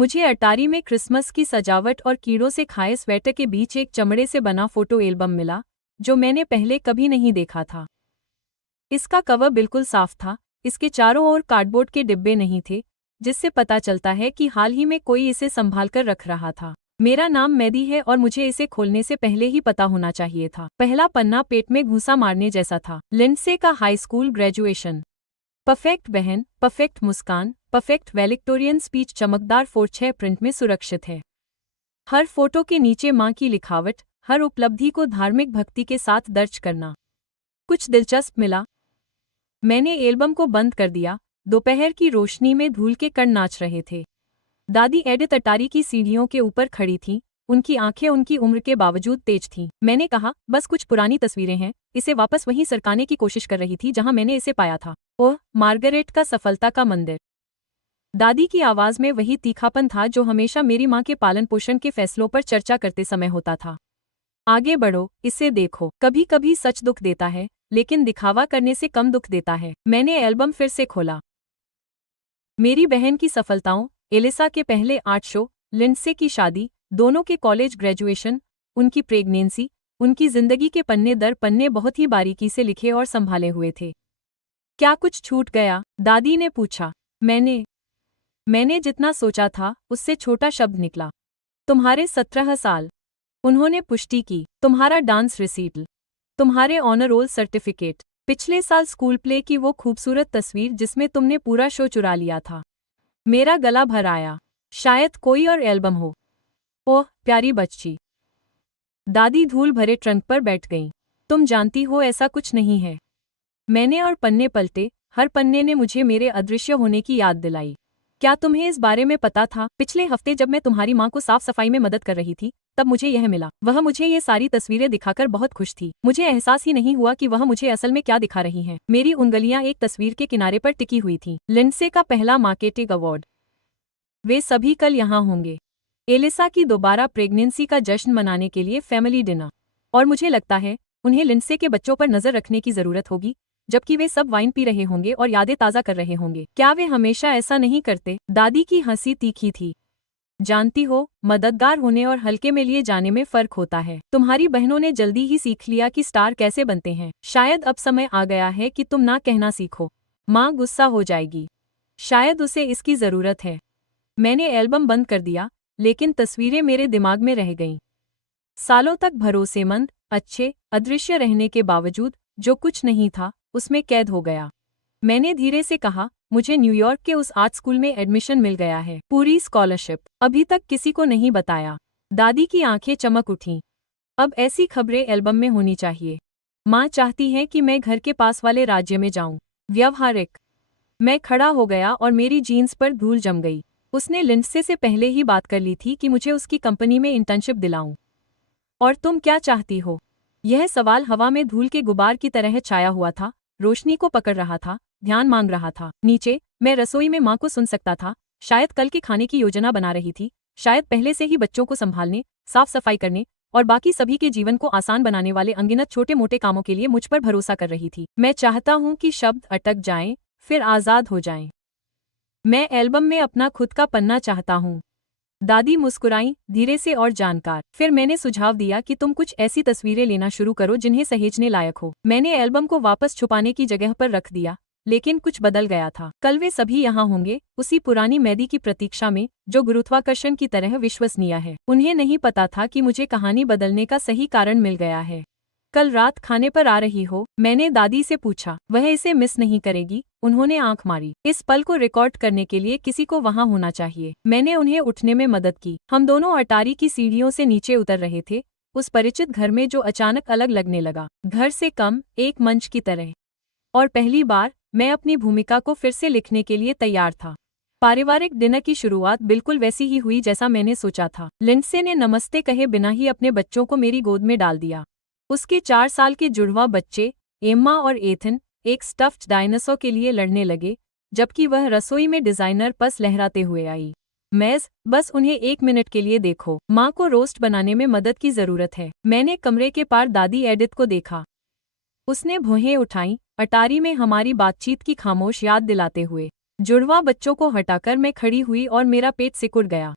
मुझे अटारी में क्रिसमस की सजावट और कीड़ों से खाए स्वेटर के बीच एक चमड़े से बना फोटो एल्बम मिला, जो मैंने पहले कभी नहीं देखा था। इसका कवर बिल्कुल साफ था, इसके चारों ओर कार्डबोर्ड के डिब्बे नहीं थे, जिससे पता चलता है कि हाल ही में कोई इसे संभालकर रख रहा था। मेरा नाम मैदी है और मुझे इसे खोलने से पहले ही पता होना चाहिए था। पहला पन्ना पेट में घूंसा मारने जैसा था। लिंडसे का हाई स्कूल ग्रेजुएशन। परफेक्ट बहन, परफेक्ट मुस्कान, परफेक्ट वैलिक्टोरियन स्पीच चमकदार 4/6 प्रिंट में सुरक्षित है। हर फोटो के नीचे माँ की लिखावट, हर उपलब्धि को धार्मिक भक्ति के साथ दर्ज करना। कुछ दिलचस्प मिला। मैंने एल्बम को बंद कर दिया। दोपहर की रोशनी में धूल के कण नाच रहे थे। दादी एडिथ अटारी की सीढ़ियों के ऊपर खड़ी थीं, उनकी आंखें उनकी उम्र के बावजूद तेज थीं। मैंने कहा, बस कुछ पुरानी तस्वीरें हैं, इसे वापस वहीं सरकाने की कोशिश कर रही थी जहां मैंने इसे पाया था। ओह, मार्गरेट का सफलता का मंदिर। दादी की आवाज में वही तीखापन था जो हमेशा मेरी माँ के पालन पोषण के फैसलों पर चर्चा करते समय होता था। आगे बढ़ो, इसे देखो। कभी कभी सच दुख देता है, लेकिन दिखावा करने से कम दुख देता है। मैंने एल्बम फिर से खोला। मेरी बहन की सफलताओं, एलिसा के पहले 8 शो, लिंडसे की शादी, दोनों के कॉलेज ग्रेजुएशन, उनकी प्रेगनेंसी, उनकी जिंदगी के पन्ने दर पन्ने बहुत ही बारीकी से लिखे और संभाले हुए थे। क्या कुछ छूट गया? दादी ने पूछा। मैंने जितना सोचा था उससे छोटा शब्द निकला। तुम्हारे 17 साल। उन्होंने पुष्टि की। तुम्हारा डांस रिसीट, तुम्हारे ऑनर रोल सर्टिफिकेट, पिछले साल स्कूल प्ले की वो खूबसूरत तस्वीर जिसमें तुमने पूरा शो चुरा लिया था। मेरा गला भर आया। शायद कोई और एल्बम हो। ओह, प्यारी बच्ची। दादी धूल भरे ट्रंक पर बैठ गईं। तुम जानती हो ऐसा कुछ नहीं है। मैंने और पन्ने पलटे, हर पन्ने ने मुझे मेरे अदृश्य होने की याद दिलाई। क्या तुम्हें इस बारे में पता था? पिछले हफ्ते जब मैं तुम्हारी माँ को साफ सफाई में मदद कर रही थी, तब मुझे यह मिला। वह मुझे ये सारी तस्वीरें दिखाकर बहुत खुश थी। मुझे एहसास ही नहीं हुआ कि वह मुझे असल में क्या दिखा रही हैं। मेरी उंगलियां एक तस्वीर के किनारे पर टिकी हुई थीं। लिंडसे का पहला मार्केटिंग अवार्ड। वे सभी कल यहाँ होंगे। एलिसा की दोबारा प्रेगनेंसी का जश्न मनाने के लिए फैमिली डिनर। और मुझे लगता है उन्हें लिंडसे के बच्चों पर नजर रखने की जरूरत होगी, जबकि वे सब वाइन पी रहे होंगे और यादें ताज़ा कर रहे होंगे। क्या वे हमेशा ऐसा नहीं करते? दादी की हंसी तीखी थी। जानती हो, मददगार होने और हल्के में लिए जाने में फर्क होता है। तुम्हारी बहनों ने जल्दी ही सीख लिया कि स्टार कैसे बनते हैं। शायद अब समय आ गया है कि तुम ना कहना सीखो। माँ गुस्सा हो जाएगी। शायद उसे इसकी जरूरत है। मैंने एल्बम बंद कर दिया, लेकिन तस्वीरें मेरे दिमाग में रह गईं। सालों तक भरोसेमंद, अच्छे, अदृश्य रहने के बावजूद जो कुछ नहीं था उसमें कैद हो गया। मैंने धीरे से कहा, मुझे न्यूयॉर्क के उस आर्ट स्कूल में एडमिशन मिल गया है, पूरी स्कॉलरशिप। अभी तक किसी को नहीं बताया। दादी की आंखें चमक उठीं। अब ऐसी खबरें एल्बम में होनी चाहिए। माँ चाहती है कि मैं घर के पास वाले राज्य में जाऊं। व्यावहारिक। मैं खड़ा हो गया और मेरी जीन्स पर धूल जम गई। उसने लिंडसे से पहले ही बात कर ली थी कि मुझे उसकी कंपनी में इंटर्नशिप दिलाऊं। और तुम क्या चाहती हो? यह सवाल हवा में धूल के गुबार की तरह छाया हुआ था, रोशनी को पकड़ रहा था, ध्यान मांग रहा था। नीचे, मैं रसोई में माँ को सुन सकता था, शायद कल के खाने की योजना बना रही थी, शायद पहले से ही बच्चों को संभालने, साफ सफाई करने और बाकी सभी के जीवन को आसान बनाने वाले अनगिनत छोटे मोटे कामों के लिए मुझ पर भरोसा कर रही थी। मैं चाहता हूँ कि शब्द अटक जाएं, फिर आज़ाद हो जाएं। मैं एल्बम में अपना खुद का पन्ना चाहता हूँ। दादी मुस्कुराईं, धीरे से और जानकार। फिर मैंने सुझाव दिया कि तुम कुछ ऐसी तस्वीरें लेना शुरू करो जिन्हें सहेजने लायक हो। मैंने एल्बम को वापस छुपाने की जगह पर रख दिया, लेकिन कुछ बदल गया था। कल वे सभी यहाँ होंगे, उसी पुरानी मैदी की प्रतीक्षा में, जो गुरुत्वाकर्षण की तरह विश्वसनीय है। उन्हें नहीं पता था कि मुझे कहानी बदलने का सही कारण मिल गया है। कल रात खाने पर आ रही हो? मैंने दादी से पूछा। वह इसे मिस नहीं करेगी। उन्होंने आंख मारी। इस पल को रिकॉर्ड करने के लिए किसी को वहां होना चाहिए। मैंने उन्हें उठने में मदद की। हम दोनों अटारी की सीढ़ियों से नीचे उतर रहे थे, उस परिचित घर में जो अचानक अलग लगने लगा, घर से कम, एक मंच की तरह। और पहली बार मैं अपनी भूमिका को फिर से लिखने के लिए तैयार था। पारिवारिक डिनर की शुरुआत बिल्कुल वैसी ही हुई जैसा मैंने सोचा था। लिंडसे ने नमस्ते कहे बिना ही अपने बच्चों को मेरी गोद में डाल दिया। उसके 4 साल के जुड़वा बच्चे, एम्मा और एथन, एक स्टफ्ड डायनासोर के लिए लड़ने लगे, जबकि वह रसोई में डिजाइनर पर्स लहराते हुए आई। मैज, बस उन्हें 1 मिनट के लिए देखो। माँ को रोस्ट बनाने में मदद की जरूरत है। मैंने कमरे के पार दादी एडिथ को देखा। उसने भौहें उठाईं, अटारी में हमारी बातचीत की खामोश याद दिलाते हुए। जुड़वा बच्चों को हटाकर मैं खड़ी हुई और मेरा पेट सिकुड़ गया।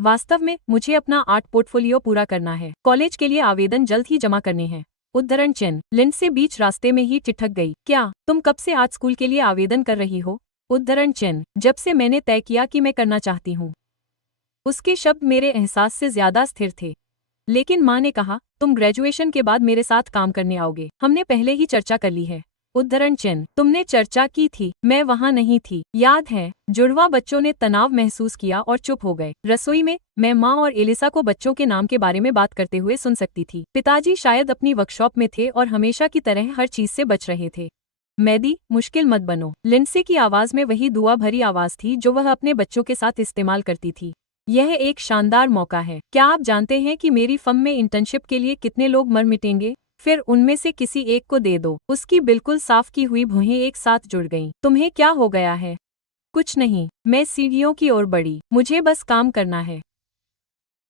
वास्तव में मुझे अपना आर्ट पोर्टफोलियो पूरा करना है। कॉलेज के लिए आवेदन जल्द ही जमा करने हैं। उद्धरण चिन्ह। लिंडसे बीच रास्ते में ही ठिठक गई। क्या तुम कब से आर्ट स्कूल के लिए आवेदन कर रही हो? उद्धरण चिन्ह। जब से मैंने तय किया कि मैं करना चाहती हूँ। उसके शब्द मेरे एहसास से ज्यादा स्थिर थे। लेकिन माँ ने कहा, तुम ग्रेजुएशन के बाद मेरे साथ काम करने आओगे। हमने पहले ही चर्चा कर ली है। उद्धरण चिन्ह। तुमने चर्चा की थी? मैं वहाँ नहीं थी, याद है? जुड़वा बच्चों ने तनाव महसूस किया और चुप हो गए। रसोई में मैं माँ और एलिसा को बच्चों के नाम के बारे में बात करते हुए सुन सकती थी। पिताजी शायद अपनी वर्कशॉप में थे और हमेशा की तरह हर चीज से बच रहे थे। मैदी, मुश्किल मत बनो। लिंडसे की आवाज में वही दुआ भरी आवाज थी जो वह अपने बच्चों के साथ इस्तेमाल करती थी। यह एक शानदार मौका है। क्या आप जानते हैं कि मेरी फर्म में इंटर्नशिप के लिए कितने लोग मर मिटेंगे? फिर उनमें से किसी एक को दे दो। उसकी बिल्कुल साफ की हुई भुहें एक साथ जुड़ गईं। तुम्हें क्या हो गया है? कुछ नहीं। मैं सीढ़ियों की ओर बढ़ी। मुझे बस काम करना है।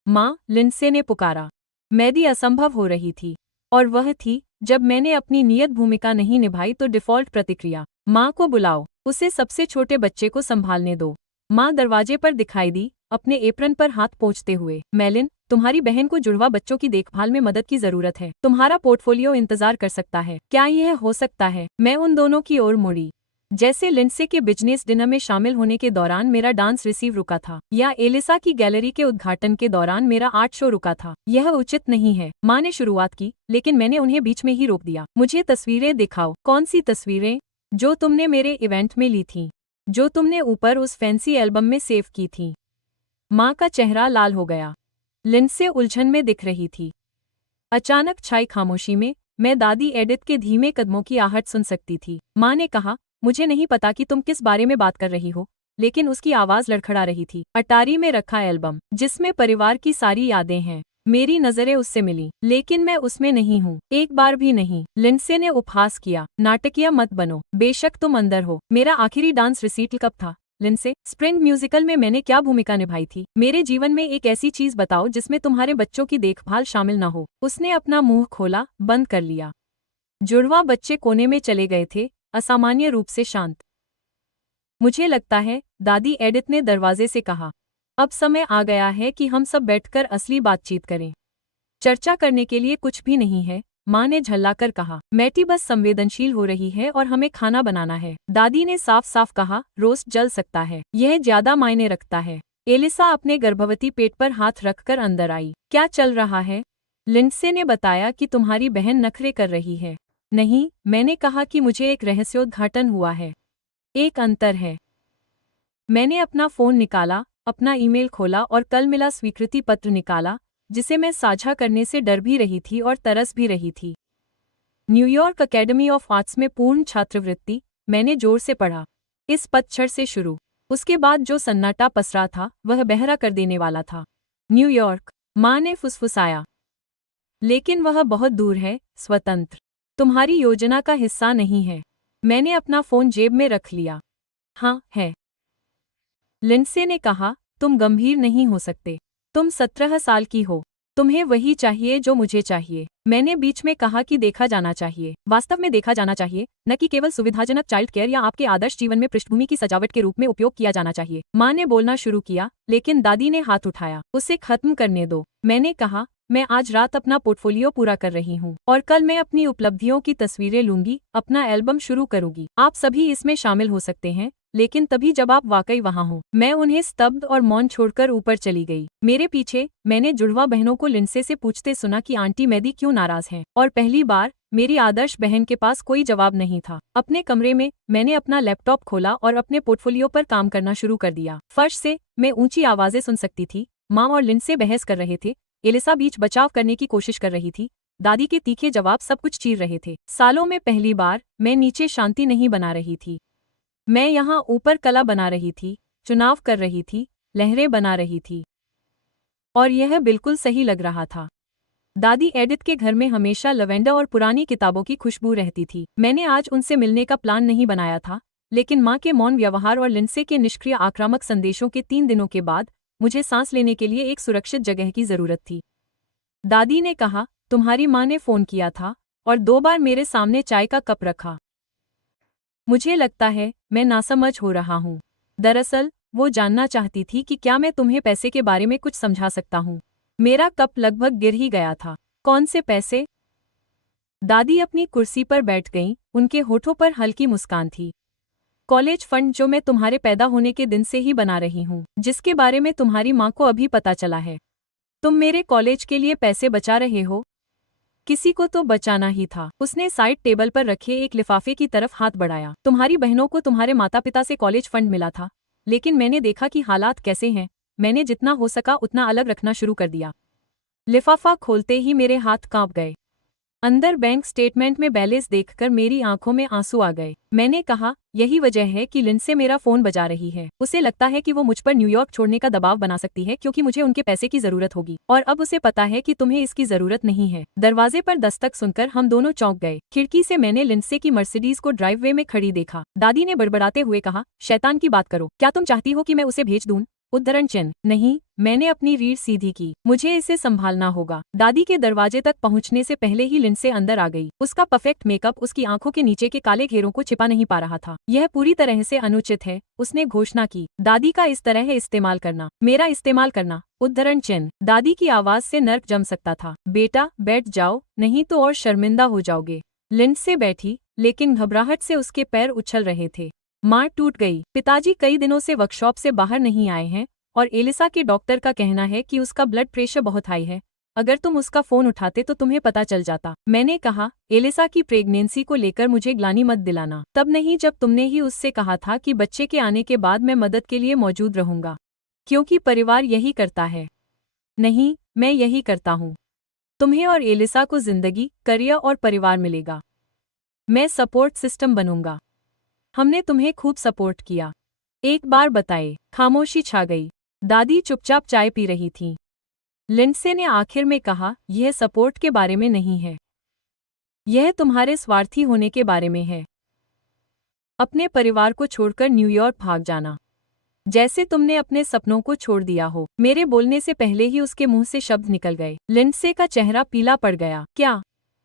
माँ, लिंडसे ने पुकारा। मैदी असंभव हो रही थी। और वह थी, जब मैंने अपनी नियत भूमिका नहीं निभाई तो डिफ़ॉल्ट प्रतिक्रिया। माँ को बुलाओ। उसे सबसे छोटे बच्चे को संभालने दो। माँ दरवाजे पर दिखाई दी, अपने एप्रन पर हाथ पोंछते हुए। मेलिन, तुम्हारी बहन को जुड़वा बच्चों की देखभाल में मदद की जरूरत है। तुम्हारा पोर्टफोलियो इंतजार कर सकता है। क्या यह हो सकता है? मैं उन दोनों की ओर मुड़ी। जैसे लिंडसे के बिजनेस डिनर में शामिल होने के दौरान मेरा डांस रिसीव रुका था, या एलिसा की गैलरी के उद्घाटन के दौरान मेरा आर्ट शो रुका था। यह उचित नहीं है। माँ ने शुरुआत की, लेकिन मैंने उन्हें बीच में ही रोक दिया। मुझे तस्वीरें दिखाओ। कौन सी तस्वीरें? जो तुमने मेरे इवेंट में ली थीं, जो तुमने ऊपर उस फैंसी एल्बम में सेव की थी। माँ का चेहरा लाल हो गया। लिंडसे उलझन में दिख रही थी। अचानक छाई खामोशी में मैं दादी एडिथ के धीमे कदमों की आहट सुन सकती थी। माँ ने कहा, मुझे नहीं पता कि तुम किस बारे में बात कर रही हो, लेकिन उसकी आवाज लड़खड़ा रही थी। अटारी में रखा एल्बम, जिसमें परिवार की सारी यादें हैं। मेरी नजरें उससे मिली, लेकिन मैं उसमें नहीं हूँ, एक बार भी नहीं। लिंडसे ने उपहास किया। नाटकीय मत बनो। बेशक तुम अंदर हो। मेरा आखिरी डांस रिसीट कब था? लिंडसे, स्प्रिंग म्यूजिकल में मैंने क्या भूमिका निभाई थी? मेरे जीवन में एक ऐसी चीज बताओ जिसमें तुम्हारे बच्चों की देखभाल शामिल न हो। उसने अपना मुंह खोला, बंद कर लिया। जुड़वा बच्चे कोने में चले गए थे, असामान्य रूप से शांत। मुझे लगता है, दादी एडिथ ने दरवाजे से कहा, अब समय आ गया है कि हम सब बैठकर असली बातचीत करें। चर्चा करने के लिए कुछ भी नहीं है, माँ ने झल्लाकर कहा। मैटी बस संवेदनशील हो रही है और हमें खाना बनाना है। दादी ने साफ साफ कहा, रोस्ट जल सकता है। यह ज्यादा मायने रखता है। एलिसा अपने गर्भवती पेट पर हाथ रखकर अंदर आई। क्या चल रहा है? लिंडसे ने बताया कि तुम्हारी बहन नखरे कर रही है। नहीं, मैंने कहा कि मुझे एक रहस्योद्घाटन हुआ है। एक अंतर है। मैंने अपना फोन निकाला, अपना ईमेल खोला और कल मिला स्वीकृति पत्र निकाला, जिसे मैं साझा करने से डर भी रही थी और तरस भी रही थी। न्यूयॉर्क अकेडमी ऑफ आर्ट्स में पूर्ण छात्रवृत्ति। मैंने जोर से पढ़ा। इस पतझड़ से शुरू। उसके बाद जो सन्नाटा पसरा था, वह बहरा कर देने वाला था। न्यूयॉर्क, माँ ने फुसफुसाया। लेकिन वह बहुत दूर है, स्वतंत्र। तुम्हारी योजना का हिस्सा नहीं है। मैंने अपना फोन जेब में रख लिया। हाँ, है। लिंडसे ने कहा, तुम गंभीर नहीं हो सकते। तुम 17 साल की हो। तुम्हें वही चाहिए जो मुझे चाहिए। मैंने बीच में कहा कि देखा जाना चाहिए। वास्तव में देखा जाना चाहिए, न कि केवल सुविधाजनक चाइल्ड केयर या आपके आदर्श जीवन में पृष्ठभूमि की सजावट के रूप में उपयोग किया जाना चाहिए। माँ ने बोलना शुरू किया, लेकिन दादी ने हाथ उठाया। उसे खत्म करने दो। मैंने कहा, मैं आज रात अपना पोर्टफोलियो पूरा कर रही हूँ और कल मैं अपनी उपलब्धियों की तस्वीरें लूंगी, अपना एल्बम शुरू करूंगी। आप सभी इसमें शामिल हो सकते हैं, लेकिन तभी जब आप वाकई वहां हो। मैं उन्हें स्तब्ध और मौन छोड़कर ऊपर चली गई। मेरे पीछे, मैंने जुड़वा बहनों को लिंडसे से पूछते सुना कि आंटी मैदी क्यों नाराज हैं, और पहली बार मेरी आदर्श बहन के पास कोई जवाब नहीं था। अपने कमरे में मैंने अपना लैपटॉप खोला और अपने पोर्टफोलियो पर काम करना शुरू कर दिया। फर्श से मैं ऊंची आवाजें सुन सकती थी। माँ और लिंडसे बहस कर रहे थे। एलिसा बीच बचाव करने की कोशिश कर रही थी। दादी के तीखे जवाब सब कुछ चीर रहे थे। सालों में पहली बार मैं नीचे शांति नहीं बना रही थी। मैं यहाँ ऊपर कला बना रही थी, चुनाव कर रही थी, लहरें बना रही थी। और यह बिल्कुल सही लग रहा था। दादी एडिथ के घर में हमेशा लवेंडर और पुरानी किताबों की खुशबू रहती थी। मैंने आज उनसे मिलने का प्लान नहीं बनाया था, लेकिन माँ के मौन व्यवहार और लिंडसे के निष्क्रिय आक्रामक संदेशों के 3 दिनों के बाद मुझे सांस लेने के लिए एक सुरक्षित जगह की जरूरत थी। दादी ने कहा, तुम्हारी माँ ने फोन किया था और 2 बार मेरे सामने चाय का कप रखा। मुझे लगता है, मैं नासमझ हो रहा हूँ। दरअसल वो जानना चाहती थी कि क्या मैं तुम्हें पैसे के बारे में कुछ समझा सकता हूँ। मेरा कप लगभग गिर ही गया था। कौन से पैसे? दादी अपनी कुर्सी पर बैठ गईं, उनके होठों पर हल्की मुस्कान थी। कॉलेज फंड जो मैं तुम्हारे पैदा होने के दिन से ही बना रही हूँ, जिसके बारे में तुम्हारी माँ को अभी पता चला है। तुम मेरे कॉलेज के लिए पैसे बचा रहे हो? किसी को तो बचाना ही था। उसने साइड टेबल पर रखे एक लिफाफे की तरफ हाथ बढ़ाया। तुम्हारी बहनों को तुम्हारे माता पिता से कॉलेज फंड मिला था, लेकिन मैंने देखा कि हालात कैसे हैं, मैंने जितना हो सका उतना अलग रखना शुरू कर दिया। लिफाफा खोलते ही मेरे हाथ कांप गए। अंदर बैंक स्टेटमेंट में बैलेंस देखकर मेरी आंखों में आंसू आ गए। मैंने कहा, यही वजह है कि लिंडसे मेरा फोन बजा रही है। उसे लगता है कि वो मुझ पर न्यूयॉर्क छोड़ने का दबाव बना सकती है क्योंकि मुझे उनके पैसे की जरूरत होगी, और अब उसे पता है कि तुम्हें इसकी जरूरत नहीं है। दरवाजे पर दस्तक सुनकर हम दोनों चौंक गए। खिड़की से मैंने लिंडसे की मर्सिडीज को ड्राइववे में खड़ी देखा। दादी ने बड़बड़ाते हुए कहा, शैतान की बात करो, क्या तुम चाहती हो कि मैं उसे भेज दूं? उद्धरण चिन्ह। नहीं, मैंने अपनी रीढ़ सीधी की। मुझे इसे संभालना होगा। दादी के दरवाजे तक पहुंचने से पहले ही लिंडसे अंदर आ गई। उसका परफेक्ट मेकअप उसकी आंखों के नीचे के काले घेरों को छिपा नहीं पा रहा था। यह पूरी तरह से अनुचित है, उसने घोषणा की। दादी का इस तरह इस्तेमाल करना, मेरा इस्तेमाल करना, उद्धरण चिन्ह। दादी की आवाज से नर्क जम सकता था। बेटा बैठ जाओ, नहीं तो और शर्मिंदा हो जाओगे। लिंडसे बैठी, लेकिन घबराहट से उसके पैर उछल रहे थे। माँ टूट गई। पिताजी कई दिनों से वर्कशॉप से बाहर नहीं आए हैं, और एलिसा के डॉक्टर का कहना है कि उसका ब्लड प्रेशर बहुत हाई है। अगर तुम उसका फोन उठाते तो तुम्हें पता चल जाता। मैंने कहा, एलिसा की प्रेगनेंसी को लेकर मुझे ग्लानि मत दिलाना। तब नहीं जब तुमने ही उससे कहा था कि बच्चे के आने के बाद मैं मदद के लिए मौजूद रहूंगा, क्योंकि परिवार यही करता है। नहीं, मैं यही करता हूँ। तुम्हें और एलिसा को जिंदगी, करियर और परिवार मिलेगा। मैं सपोर्ट सिस्टम बनूंगा। हमने तुम्हें खूब सपोर्ट किया। एक बार बताए। खामोशी छा गई। दादी चुपचाप चाय पी रही थीं। लिंडसे ने आखिर में कहा, यह सपोर्ट के बारे में नहीं है, यह तुम्हारे स्वार्थी होने के बारे में है। अपने परिवार को छोड़कर न्यूयॉर्क भाग जाना, जैसे तुमने अपने सपनों को छोड़ दिया हो। मेरे बोलने से पहले ही उसके मुंह से शब्द निकल गए। लिंडसे का चेहरा पीला पड़ गया। क्या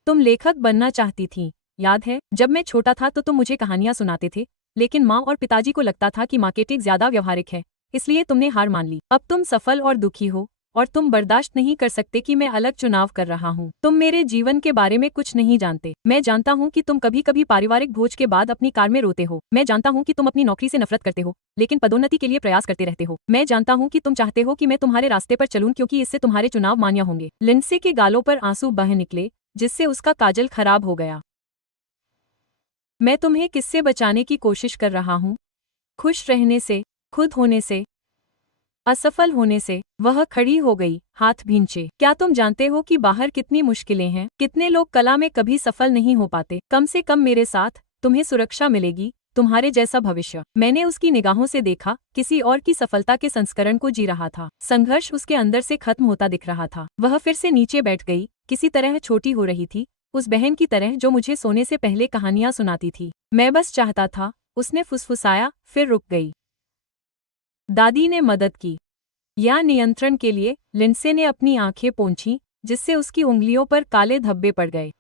तुम लेखक बनना चाहती थीं? याद है, जब मैं छोटा था तो तुम मुझे कहानियां सुनाते थे, लेकिन माँ और पिताजी को लगता था कि मार्केटिंग ज्यादा व्यवहारिक है, इसलिए तुमने हार मान ली। अब तुम सफल और दुखी हो, और तुम बर्दाश्त नहीं कर सकते कि मैं अलग चुनाव कर रहा हूँ। तुम मेरे जीवन के बारे में कुछ नहीं जानते। मैं जानता हूँ कि तुम कभी कभी पारिवारिक भोज के बाद अपनी कार में रोते हो। मैं जानता हूँ कि तुम अपनी नौकरी से नफरत करते हो, लेकिन पदोन्नति के लिए प्रयास करते रहते हो। मैं जानता हूँ कि तुम चाहते हो कि मैं तुम्हारे रास्ते पर चलूं क्योंकि इससे तुम्हारे चुनाव मान्य होंगे। लिंडसे के गालों पर आंसू बह निकले, जिससे उसका काजल खराब हो गया। मैं तुम्हें किससे बचाने की कोशिश कर रहा हूँ? खुश रहने से, खुद होने से, असफल होने से। वह खड़ी हो गई, हाथ भींचे। क्या तुम जानते हो कि बाहर कितनी मुश्किलें हैं? कितने लोग कला में कभी सफल नहीं हो पाते? कम से कम मेरे साथ तुम्हें सुरक्षा मिलेगी, तुम्हारे जैसा भविष्य। मैंने उसकी निगाहों से देखा, किसी और की सफलता के संस्करण को जी रहा था। संघर्ष उसके अंदर से खत्म होता दिख रहा था। वह फिर से नीचे बैठ गई, किसी तरह छोटी हो रही थी, उस बहन की तरह जो मुझे सोने से पहले कहानियां सुनाती थी। मैं बस चाहता था, उसने फुसफुसाया, फिर रुक गई। दादी ने मदद की या नियंत्रण के लिए? लिंडसे ने अपनी आंखें पोंछीं, जिससे उसकी उंगलियों पर काले धब्बे पड़ गए।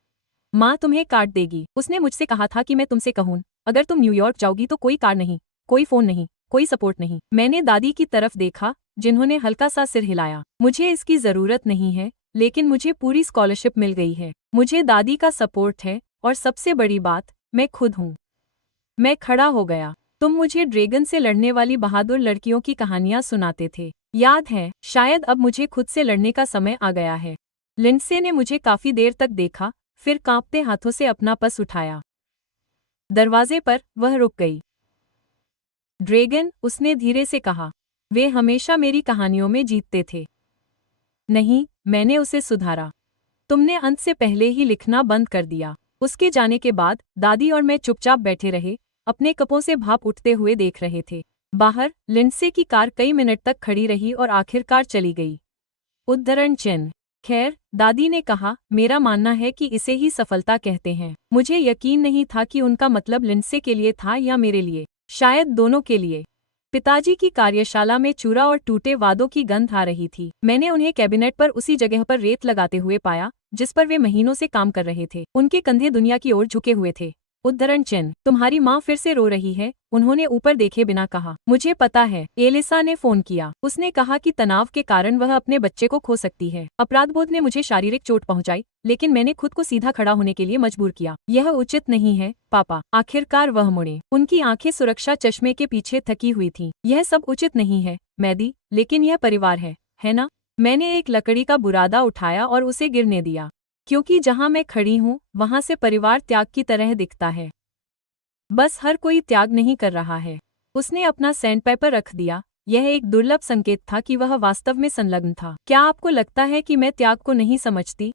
माँ तुम्हें काट देगी। उसने मुझसे कहा था कि मैं तुमसे कहूं, अगर तुम न्यूयॉर्क जाओगी तो कोई कार नहीं, कोई फोन नहीं, कोई सपोर्ट नहीं। मैंने दादी की तरफ देखा, जिन्होंने हल्का सा सिर हिलाया। मुझे इसकी जरूरत नहीं है, लेकिन मुझे पूरी स्कॉलरशिप मिल गई है। मुझे दादी का सपोर्ट है, और सबसे बड़ी बात, मैं खुद हूँ। मैं खड़ा हो गया। तुम मुझे ड्रैगन से लड़ने वाली बहादुर लड़कियों की कहानियां सुनाते थे, याद है? शायद अब मुझे खुद से लड़ने का समय आ गया है। लिंडसे ने मुझे काफी देर तक देखा, फिर कांपते हाथों से अपना पर्स उठाया। दरवाजे पर वह रुक गई। ड्रैगन, उसने धीरे से कहा, वे हमेशा मेरी कहानियों में जीतते थे। नहीं, मैंने उसे सुधारा। तुमने अंत से पहले ही लिखना बंद कर दिया। उसके जाने के बाद दादी और मैं चुपचाप बैठे रहे, अपने कपों से भाप उठते हुए देख रहे थे। बाहर लिंडसे की कार कई मिनट तक खड़ी रही और आखिरकार चली गई। उद्धरण चिन्ह। खैर, दादी ने कहा, मेरा मानना है कि इसे ही सफलता कहते हैं। मुझे यकीन नहीं था कि उनका मतलब लिंडसे के लिए था या मेरे लिए, शायद दोनों के लिए। पिताजी की कार्यशाला में चूरा और टूटे वादों की गंध आ रही थी। मैंने उन्हें कैबिनेट पर उसी जगह पर रेत लगाते हुए पाया, जिस पर वे महीनों से काम कर रहे थे। उनके कंधे दुनिया की ओर झुके हुए थे, उद्धरण चिन्ह। तुम्हारी माँ फिर से रो रही है, उन्होंने ऊपर देखे बिना कहा। मुझे पता है, एलिसा ने फोन किया। उसने कहा कि तनाव के कारण वह अपने बच्चे को खो सकती है। अपराधबोध ने मुझे शारीरिक चोट पहुंचाई, लेकिन मैंने खुद को सीधा खड़ा होने के लिए मजबूर किया। यह उचित नहीं है, पापा। आखिरकार वह मुड़े। उनकी आंखें सुरक्षा चश्मे के पीछे थकी हुई थीं। यह सब उचित नहीं है, मैडी, लेकिन यह परिवार है ना? मैंने एक लकड़ी का बुरादा उठाया और उसे गिरने दिया, क्योंकि जहां मैं खड़ी हूं, वहां से परिवार त्याग की तरह दिखता है। बस हर कोई त्याग नहीं कर रहा है। उसने अपना सैंडपेपर रख दिया। यह एक दुर्लभ संकेत था कि वह वास्तव में संलग्न था। क्या आपको लगता है कि मैं त्याग को नहीं समझती?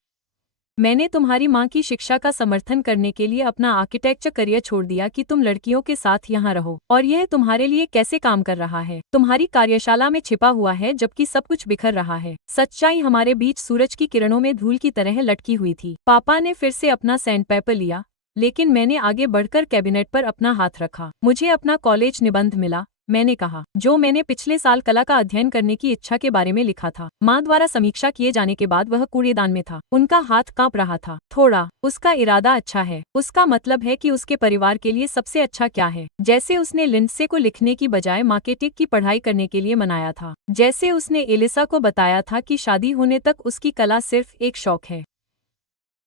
मैंने तुम्हारी माँ की शिक्षा का समर्थन करने के लिए अपना आर्किटेक्चर करियर छोड़ दिया कि तुम लड़कियों के साथ यहाँ रहो, और यह तुम्हारे लिए कैसे काम कर रहा है? तुम्हारी कार्यशाला में छिपा हुआ है, जबकि सब कुछ बिखर रहा है। सच्चाई हमारे बीच सूरज की किरणों में धूल की तरह लटकी हुई थी। पापा ने फिर से अपना सैंडपेपर लिया, लेकिन मैंने आगे बढ़कर कैबिनेट पर अपना हाथ रखा। मुझे अपना कॉलेज निबंध मिला, मैंने कहा, जो मैंने पिछले साल कला का अध्ययन करने की इच्छा के बारे में लिखा था। माँ द्वारा समीक्षा किए जाने के बाद वह कूड़ेदान में था। उनका हाथ कांप रहा था। थोड़ा। उसका इरादा अच्छा है। उसका मतलब है कि उसके परिवार के लिए सबसे अच्छा क्या है। जैसे उसने लिंडसे को लिखने की बजाय मार्केटिंग की पढ़ाई करने के लिए मनाया था। जैसे उसने एलिसा को बताया था कि शादी होने तक उसकी कला सिर्फ एक शौक है।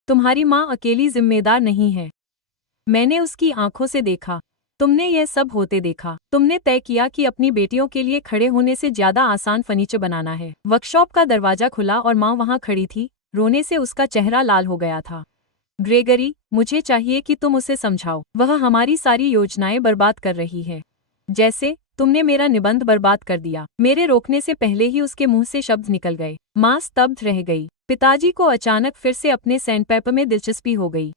तुम्हारी माँ अकेली जिम्मेदार नहीं है। मैंने उसकी आंखों से देखा। तुमने यह सब होते देखा। तुमने तय किया कि अपनी बेटियों के लिए खड़े होने से ज्यादा आसान फर्नीचर बनाना है। वर्कशॉप का दरवाजा खुला और माँ वहां खड़ी थी। रोने से उसका चेहरा लाल हो गया था। ग्रेगरी, मुझे चाहिए कि तुम उसे समझाओ। वह हमारी सारी योजनाएं बर्बाद कर रही है। जैसे तुमने मेरा निबंध बर्बाद कर दिया। मेरे रोकने से पहले ही उसके मुंह से शब्द निकल गए। माँ स्तब्ध रह गई। पिताजी को अचानक फिर से अपने सैंडपेपर में दिलचस्पी हो गई।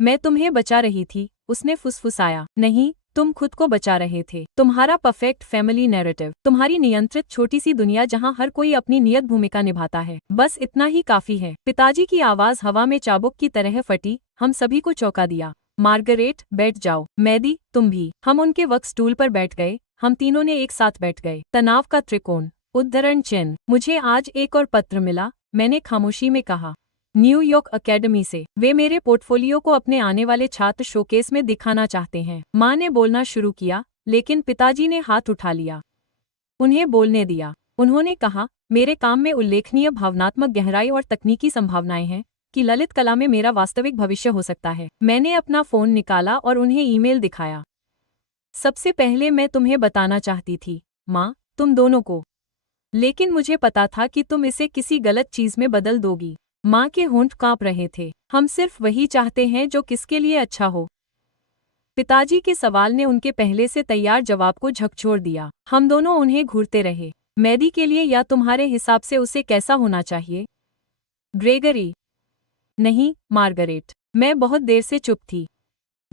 मैं तुम्हें बचा रही थी, उसने फुसफुसाया। नहीं, तुम खुद को बचा रहे थे। तुम्हारा परफेक्ट फैमिली नैरेटिव, तुम्हारी नियंत्रित छोटी सी दुनिया जहां हर कोई अपनी नियत भूमिका निभाता है। बस इतना ही काफी है। पिताजी की आवाज हवा में चाबुक की तरह फटी, हम सभी को चौंका दिया। मार्गरेट, बैठ जाओ। मैडी, तुम भी। हम उनके वर्क स्टूल पर बैठ गए। हम तीनों ने एक साथ बैठ गए। तनाव का त्रिकोण। उद्धरण चिन्ह। मुझे आज एक और पत्र मिला, मैंने खामोशी में कहा। न्यूयॉर्क अकेडमी से। वे मेरे पोर्टफोलियो को अपने आने वाले छात्र शोकेस में दिखाना चाहते हैं। माँ ने बोलना शुरू किया, लेकिन पिताजी ने हाथ उठा लिया। उन्हें बोलने दिया। उन्होंने कहा, मेरे काम में उल्लेखनीय भावनात्मक गहराई और तकनीकी संभावनाएं हैं कि ललित कला में मेरा वास्तविक भविष्य हो सकता है। मैंने अपना फोन निकाला और उन्हें ईमेल दिखाया। सबसे पहले मैं तुम्हें बताना चाहती थी, माँ, तुम दोनों को। लेकिन मुझे पता था कि तुम इसे किसी गलत चीज में बदल दोगी। माँ के होंठ कांप रहे थे। हम सिर्फ वही चाहते हैं जो किसके लिए अच्छा हो। पिताजी के सवाल ने उनके पहले से तैयार जवाब को झकझोर दिया। हम दोनों उन्हें घूरते रहे। मैडी के लिए या तुम्हारे हिसाब से उसे कैसा होना चाहिए? ग्रेगरी। नहीं, मार्गरेट। मैं बहुत देर से चुप थी।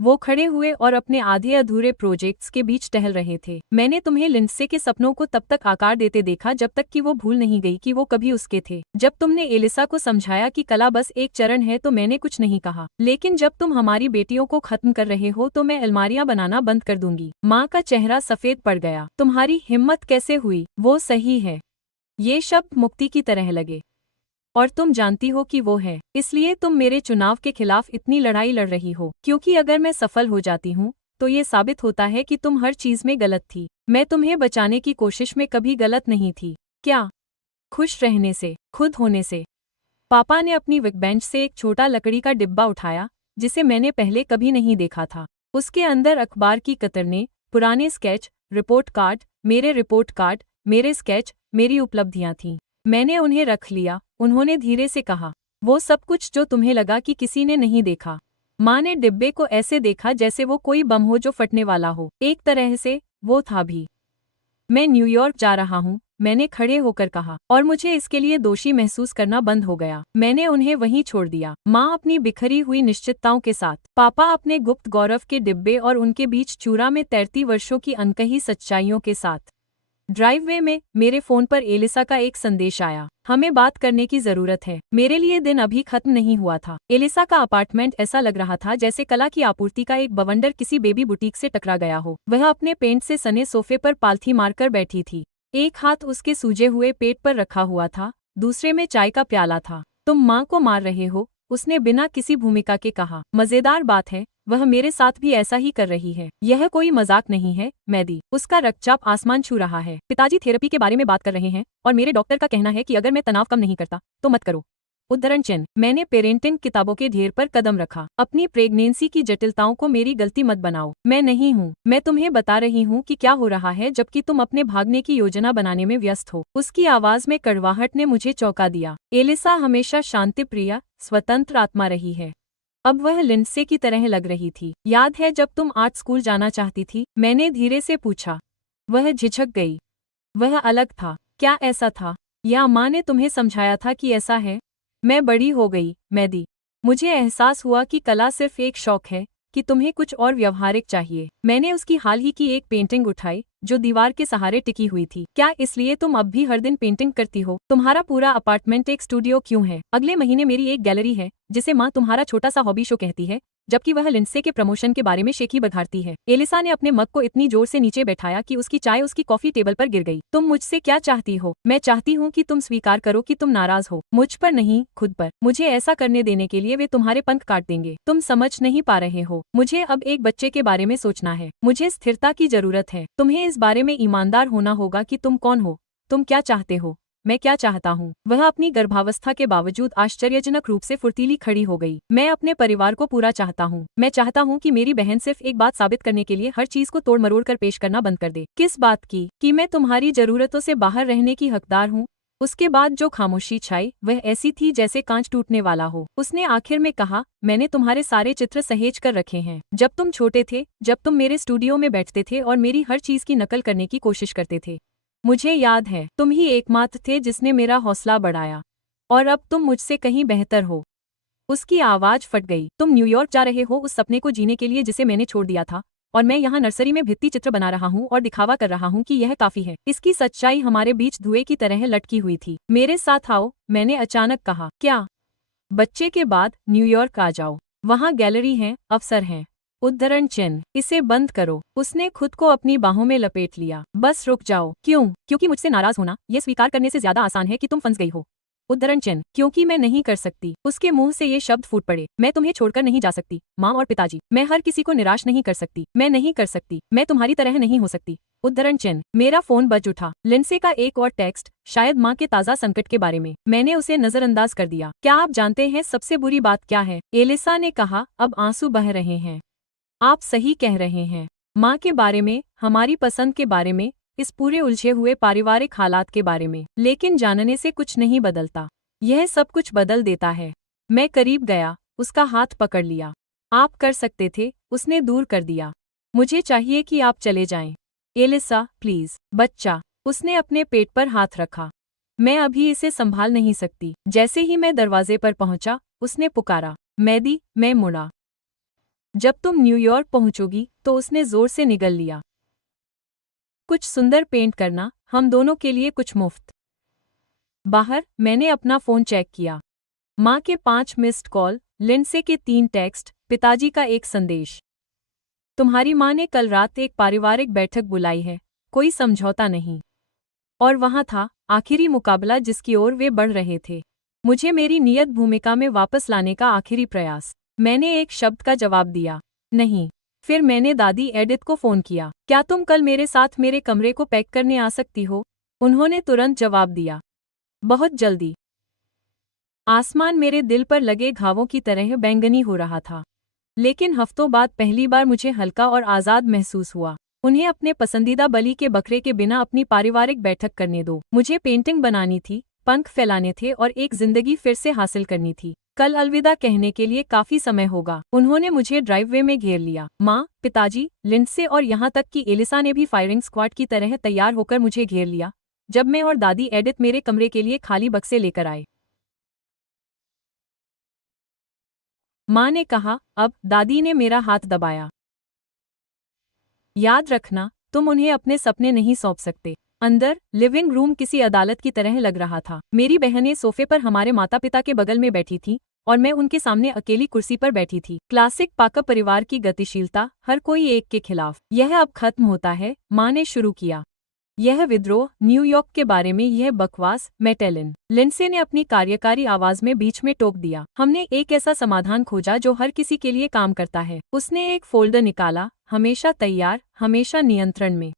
वो खड़े हुए और अपने आधे अधूरे प्रोजेक्ट्स के बीच टहल रहे थे। मैंने तुम्हें लिंडसे के सपनों को तब तक आकार देते देखा जब तक कि वो भूल नहीं गई कि वो कभी उसके थे। जब तुमने एलिसा को समझाया कि कला बस एक चरण है तो मैंने कुछ नहीं कहा। लेकिन जब तुम हमारी बेटियों को खत्म कर रहे हो तो मैं अलमारियां बनाना बंद कर दूंगी। माँ का चेहरा सफेद पड़ गया। तुम्हारी हिम्मत कैसे हुई? वो सही है। ये शब्द मुक्ति की तरह लगे। और तुम जानती हो कि वो है। इसलिए तुम मेरे चुनाव के खिलाफ इतनी लड़ाई लड़ रही हो, क्योंकि अगर मैं सफल हो जाती हूँ तो ये साबित होता है कि तुम हर चीज में गलत थी। मैं तुम्हें बचाने की कोशिश में कभी गलत नहीं थी। क्या? खुश रहने से, खुद होने से। पापा ने अपनी वर्कबेंच से एक छोटा लकड़ी का डिब्बा उठाया, जिसे मैंने पहले कभी नहीं देखा था। उसके अंदर अखबार की कतरनें, पुराने स्केच, रिपोर्ट कार्ड, मेरे रिपोर्ट कार्ड, मेरे स्केच, मेरी उपलब्धियां थीं। मैंने उन्हें रख लिया। उन्होंने धीरे से कहा, वो सब कुछ जो तुम्हें लगा कि किसी ने नहीं देखा। माँ ने डिब्बे को ऐसे देखा जैसे वो कोई बम हो जो फटने वाला हो। एक तरह से वो था भी। मैं न्यूयॉर्क जा रहा हूँ, मैंने खड़े होकर कहा, और मुझे इसके लिए दोषी महसूस करना बंद हो गया। मैंने उन्हें वहीं छोड़ दिया। माँ अपनी बिखरी हुई निश्चितताओं के साथ, पापा अपने गुप्त गौरव के डिब्बे और उनके बीच चूरा में तैरती वर्षों की अनकही सच्चाइयों के साथ। ड्राइववे में मेरे फोन पर एलिसा का एक संदेश आया। हमें बात करने की जरूरत है। मेरे लिए दिन अभी खत्म नहीं हुआ था। एलिसा का अपार्टमेंट ऐसा लग रहा था जैसे कला की आपूर्ति का एक बवंडर किसी बेबी बुटीक से टकरा गया हो। वह अपने पेंट से सने सोफे पर पालथी मारकर बैठी थी। एक हाथ उसके सूजे हुए पेट पर रखा हुआ था, दूसरे में चाय का प्याला था। तुम माँ को मार रहे हो, उसने बिना किसी भूमिका के कहा। मजेदार बात है, वह मेरे साथ भी ऐसा ही कर रही है। यह कोई मजाक नहीं है, मैदी। उसका रक्तचाप आसमान छू रहा है। पिताजी थेरेपी के बारे में बात कर रहे हैं और मेरे डॉक्टर का कहना है कि अगर मैं तनाव कम नहीं करता तो मत करो। उद्धरण चिन्ह। मैंने पेरेंटिंग किताबों के ढेर पर कदम रखा। अपनी प्रेगनेंसी की जटिलताओं को मेरी गलती मत बनाओ। मैं नहीं हूँ। मैं तुम्हें बता रही हूँ कि क्या हो रहा है जबकि तुम अपने भागने की योजना बनाने में व्यस्त हो। उसकी आवाज में कड़वाहट ने मुझे चौंका दिया। एलिसा हमेशा शांतिप्रिय, स्वतंत्र आत्मा रही है। अब वह लिंडसे की तरह लग रही थी। याद है जब तुम आर्ट स्कूल जाना चाहती थी? मैंने धीरे से पूछा। वह झिझक गई। वह अलग था। क्या ऐसा था? या माँ ने तुम्हें समझाया था कि ऐसा है? मैं बड़ी हो गई, मैदी। मुझे एहसास हुआ कि कला सिर्फ एक शौक है, कि तुम्हें कुछ और व्यवहारिक चाहिए। मैंने उसकी हाल ही की एक पेंटिंग उठाई जो दीवार के सहारे टिकी हुई थी। क्या इसलिए तुम अब भी हर दिन पेंटिंग करती हो? तुम्हारा पूरा अपार्टमेंट एक स्टूडियो क्यों है? अगले महीने मेरी एक गैलरी है जिसे माँ तुम्हारा छोटा सा हॉबी शो कहती है, जबकि वह लिंडसे के प्रमोशन के बारे में शेखी बघाड़ती है। एलिसा ने अपने मग को इतनी जोर से नीचे बैठाया कि उसकी चाय उसकी कॉफी टेबल पर गिर गई। तुम मुझसे क्या चाहती हो? मैं चाहती हूँ कि तुम स्वीकार करो कि तुम नाराज हो। मुझ पर नहीं, खुद पर। मुझे ऐसा करने देने के लिए वे तुम्हारे पंख काट देंगे। तुम समझ नहीं पा रहे हो। मुझे अब एक बच्चे के बारे में सोचना है। मुझे स्थिरता की जरूरत है। तुम्हें इस बारे में ईमानदार होना होगा कि तुम कौन हो, तुम क्या चाहते हो। मैं क्या चाहता हूँ? वह अपनी गर्भावस्था के बावजूद आश्चर्यजनक रूप से फुर्तीली खड़ी हो गई। मैं अपने परिवार को पूरा चाहता हूँ। मैं चाहता हूँ कि मेरी बहन सिर्फ एक बात साबित करने के लिए हर चीज को तोड़ मरोड़ कर पेश करना बंद कर दे। किस बात की? कि मैं तुम्हारी जरूरतों से बाहर रहने की हकदार हूँ। उसके बाद जो खामोशी छाई वह ऐसी थी जैसे कांच टूटने वाला हो। उसने आखिर में कहा, मैंने तुम्हारे सारे चित्र सहेज कर रखे हैं। जब तुम छोटे थे, जब तुम मेरे स्टूडियो में बैठते थे और मेरी हर चीज की नकल करने की कोशिश करते थे। मुझे याद है, तुम ही एकमात्र थे जिसने मेरा हौसला बढ़ाया। और अब तुम मुझसे कहीं बेहतर हो। उसकी आवाज फट गई। तुम न्यूयॉर्क जा रहे हो उस सपने को जीने के लिए जिसे मैंने छोड़ दिया था, और मैं यहाँ नर्सरी में भित्ति चित्र बना रहा हूँ और दिखावा कर रहा हूँ कि यह काफी है। इसकी सच्चाई हमारे बीच धुएं की तरह लटकी हुई थी। मेरे साथ आओ, मैंने अचानक कहा। क्या? बच्चे के बाद न्यूयॉर्क आ जाओ। वहाँ गैलरी है, अवसर हैं। उद्धरण चिन्ह। इसे बंद करो। उसने खुद को अपनी बाहों में लपेट लिया। बस रुक जाओ। क्यों? क्योंकि मुझसे नाराज होना यह स्वीकार करने से ज्यादा आसान है कि तुम फंस गई हो। उद्धरण चिन्ह। क्योंकि मैं नहीं कर सकती। उसके मुंह से ये शब्द फूट पड़े। मैं तुम्हें छोड़कर नहीं जा सकती, माँ और पिताजी। मैं हर किसी को निराश नहीं कर सकती। मैं नहीं कर सकती। मैं तुम्हारी तरह नहीं हो सकती। उद्धरण चिन्ह। मेरा फोन बज उठा। लिंडसे का एक और टेक्स्ट, शायद माँ के ताज़ा संकट के बारे में। मैंने उसे नजरअंदाज कर दिया। क्या आप जानते हैं सबसे बुरी बात क्या है? एलिसा ने कहा, अब आंसू बह रहे हैं। आप सही कह रहे हैं। माँ के बारे में, हमारी पसंद के बारे में, इस पूरे उलझे हुए पारिवारिक हालात के बारे में। लेकिन जानने से कुछ नहीं बदलता। यह सब कुछ बदल देता है। मैं करीब गया, उसका हाथ पकड़ लिया। आप कर सकते थे, उसने दूर कर दिया। मुझे चाहिए कि आप चले जाएं। Elisa, please. बच्चा। उसने अपने पेट पर हाथ रखा। मैं अभी इसे संभाल नहीं सकती। जैसे ही मैं दरवाजे पर पहुंचा, उसने पुकारा, मैदी। मैं मुड़ा। जब तुम न्यूयॉर्क पहुंचोगी तो उसने जोर से निगल लिया। कुछ सुंदर पेंट करना, हम दोनों के लिए कुछ मुफ्त। बाहर, मैंने अपना फोन चेक किया। माँ के 5 मिस्ड कॉल, लिंडसे के 3 टेक्स्ट, पिताजी का एक संदेश। तुम्हारी माँ ने कल रात एक पारिवारिक बैठक बुलाई है, कोई समझौता नहीं। और वहाँ था, आखिरी मुकाबला जिसकी ओर वे बढ़ रहे थे। मुझे मेरी नियत भूमिका में वापस लाने का आखिरी प्रयास। मैंने एक शब्द का जवाब दिया, नहीं। फिर मैंने दादी एडिथ को फोन किया। क्या तुम कल मेरे साथ मेरे कमरे को पैक करने आ सकती हो? उन्होंने तुरंत जवाब दिया, बहुत जल्दी। आसमान मेरे दिल पर लगे घावों की तरह बैंगनी हो रहा था। लेकिन हफ्तों बाद पहली बार मुझे हल्का और आज़ाद महसूस हुआ। उन्हें अपने पसंदीदा बलि के बकरे के बिना अपनी पारिवारिक बैठक करने दो। मुझे पेंटिंग बनानी थी, पंख फैलाने थे और एक जिंदगी फिर से हासिल करनी थी। कल अलविदा कहने के लिए काफी समय होगा। उन्होंने मुझे ड्राइववे में घेर लिया। माँ, पिताजी, लिंडसे और यहाँ तक कि एलिसा ने भी फायरिंग स्क्वाड की तरह तैयार होकर मुझे घेर लिया, जब मैं और दादी एडिथ मेरे कमरे के लिए खाली बक्से लेकर आए। माँ ने कहा, अब। दादी ने मेरा हाथ दबाया। याद रखना, तुम उन्हें अपने सपने नहीं सौंप सकते। अंदर, लिविंग रूम किसी अदालत की तरह लग रहा था। मेरी बहनें सोफे पर हमारे माता पिता के बगल में बैठी थीं, और मैं उनके सामने अकेली कुर्सी पर बैठी थी। क्लासिक पाकप परिवार की गतिशीलता, हर कोई एक के खिलाफ। यह अब खत्म होता है, माँ ने शुरू किया। यह विद्रोह, न्यूयॉर्क के बारे में यह बकवास, मेटेलिन। लिंडसे ने अपनी कार्यकारी आवाज में बीच में टोक दिया। हमने एक ऐसा समाधान खोजा जो हर किसी के लिए काम करता है। उसने एक फोल्डर निकाला, हमेशा तैयार, हमेशा नियंत्रण में।